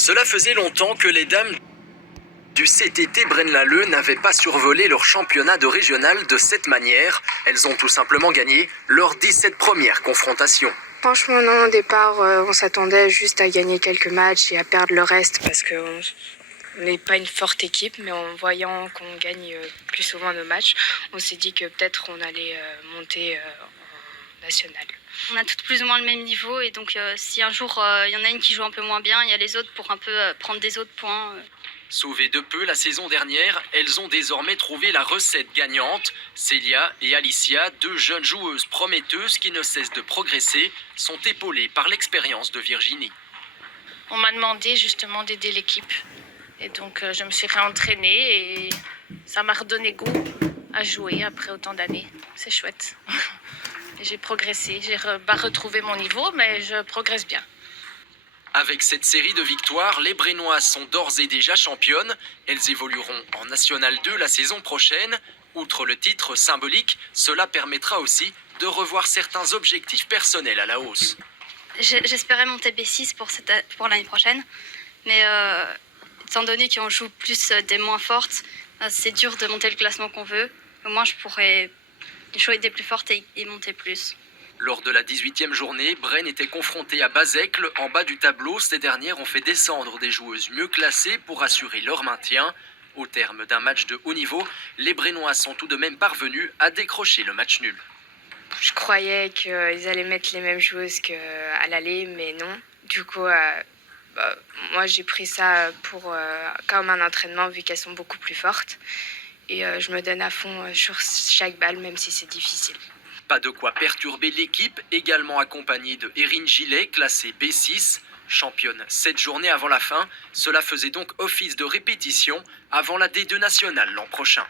Cela faisait longtemps que les dames du CTT Braine-l'Alleud n'avaient pas survolé leur championnat de régional de cette manière. Elles ont tout simplement gagné leurs 17 premières confrontations. Franchement, non, au départ, on s'attendait juste à gagner quelques matchs et à perdre le reste parce qu'on n'est pas une forte équipe, mais en voyant qu'on gagne plus souvent nos matchs, on s'est dit que peut-être on allait monter en national. On a toutes plus ou moins le même niveau et donc si un jour il y en a une qui joue un peu moins bien, il y a les autres pour un peu prendre des autres points. Sauvées de peu la saison dernière, elles ont désormais trouvé la recette gagnante. Célia et Alicia, deux jeunes joueuses prometteuses qui ne cessent de progresser, sont épaulées par l'expérience de Virginie. On m'a demandé justement d'aider l'équipe. Et donc je me suis réentraînée et ça m'a redonné goût à jouer après autant d'années. C'est chouette. J'ai progressé, j'ai retrouvé mon niveau, mais je progresse bien. Avec cette série de victoires, les Brainoises sont d'ores et déjà championnes. Elles évolueront en National 2 la saison prochaine. Outre le titre symbolique, cela permettra aussi de revoir certains objectifs personnels à la hausse. J'espérais monter B6 pour l'année prochaine, mais étant donné qu'on joue plus des moins fortes, c'est dur de monter le classement qu'on veut. Au moins, je pourrais jouer des plus fortes et monter plus. Lors de la 18e journée, Braine était confrontée à Bazecle. En bas du tableau, ces dernières ont fait descendre des joueuses mieux classées pour assurer leur maintien. Au terme d'un match de haut niveau, les Brainois sont tout de même parvenus à décrocher le match nul. Je croyais qu'ils allaient mettre les mêmes joueuses qu'à l'aller, mais non. Du coup, moi j'ai pris ça comme un entraînement vu qu'elles sont beaucoup plus fortes. Et je me donne à fond sur chaque balle, même si c'est difficile. Pas de quoi perturber l'équipe, également accompagnée de Erin Gillet, classée B6, championne 7 journées avant la fin. Cela faisait donc office de répétition avant la D2 nationale l'an prochain.